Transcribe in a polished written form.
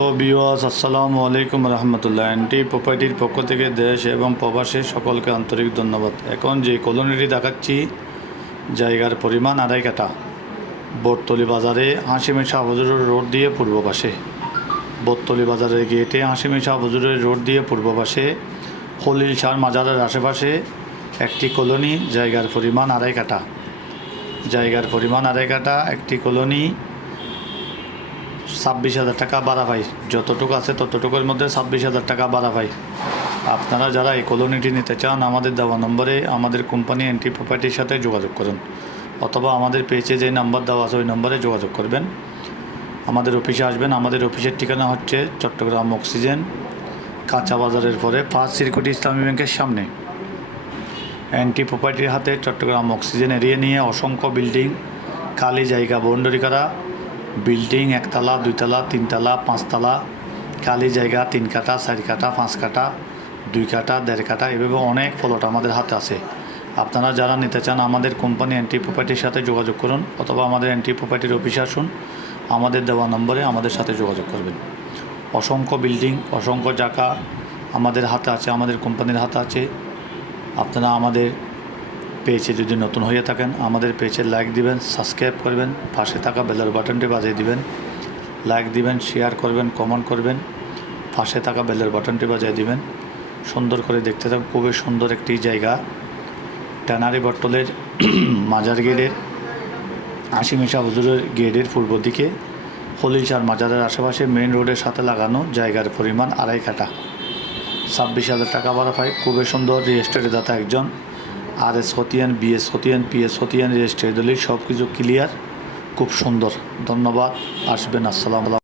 Viewers আসসালামু আলাইকুম রহমতুল্লাহ। এনটি প্রপার্টির পক্ষ থেকে দেশ এবং প্রবাসী সকলকে আন্তরিক ধন্যবাদ। এখন যে কলোনিটি দেখাচ্ছি জায়গার পরিমাণ 2.5 কাঠা, বটতলি বাজারে হাসিমি শাহ হুজুরের রোড দিয়ে পূর্ব পাশে, বটতলি বাজারের গেটে হাসিমি শাহ হুজুরের রোড দিয়ে পূর্ব পাশে খলিল শাহ মাজারের আশেপাশে একটি কলোনি। জায়গার পরিমাণ 2.5 কাঠা, জায়গার পরিমাণ 2.5 কাঠা। একটি কলোনি 26,000 টাকা ভাড়া পাই, যতটুকু আছে ততটুকুর মধ্যে 26,000 টাকা ভাড়া পাই। আপনারা যারা এই কলোনিটি নিতে চান আমাদের দেওয়া নম্বরে আমাদের কোম্পানি এনটি প্রপার্টির সাথে যোগাযোগ করুন, অথবা আমাদের পেজে যে নাম্বার দেওয়া আছে ওই নম্বরে যোগাযোগ করবেন। আমাদের অফিসে আসবেন। আমাদের অফিসের ঠিকানা হচ্ছে চট্টগ্রাম অক্সিজেন কাঁচা বাজারের পরে ফার্স্ট সিকিউরিটি ইসলামী ব্যাংকের সামনে। এনটি প্রপার্টির হাতে চট্টগ্রাম অক্সিজেন এরিয়া নিয়ে অসংখ্য বিল্ডিং, খালি জায়গা বাউন্ডারি করা বিল্ডিং, 1 তলা 2 তলা 3 তলা 5 তলা, খালি জায়গা 3 কাঠা 4 কাঠা 5 কাঠা 2 কাঠা 1.5 কাঠা, এভাবে অনেক প্লট আমাদের হাতে আছে। আপনারা যারা নিতে চান আমাদের কোম্পানি এনটি প্রপার্টির সাথে যোগাযোগ করুন, অথবা আমাদের এনটি প্রপার্টির অফিসে আসুন। আমাদের দেওয়া নম্বরে আমাদের সাথে যোগাযোগ করবেন। অসংখ্য বিল্ডিং, অসংখ্য জায়গা আমাদের হাতে আছে, আমাদের কোম্পানির হাতে আছে। আপনারা আমাদের পেজে যদি নতুন হয়ে থাকেন আমাদের পেজে লাইক দিবেন, সাবস্ক্রাইব করবেন, পাশে থাকা বেলের বাটনটি বাজিয়ে দিবেন। লাইক দিবেন, শেয়ার করবেন, কমেন্ট করবেন, পাশে থাকা বেলের বাটনটি বাজিয়ে দিবেন। সুন্দর করে দেখতে থাকুন। খুবই সুন্দর একটি জায়গা, ট্যানারি বটতলের মাজার গেটের হাসিমি শাহ হুজুরের গেটের পূর্ব দিকে খলিল শাহ মাজারের আশেপাশে মেইন রোডের সাথে লাগানো। জায়গার পরিমাণ 2.5 কাঠা, 26,000 টাকা ভাড়া পায়। খুবই সুন্দর। রেজিস্ট্রেড দাতা একজন, RS হতিয়ান, BS হতিয়ান, PS হতিয়ান রেজিস্ট্রি দলিল, সব কিছু ক্লিয়ার, খুব সুন্দর। ধন্যবাদ, আসবেন। আসসালামু আলাইকুম।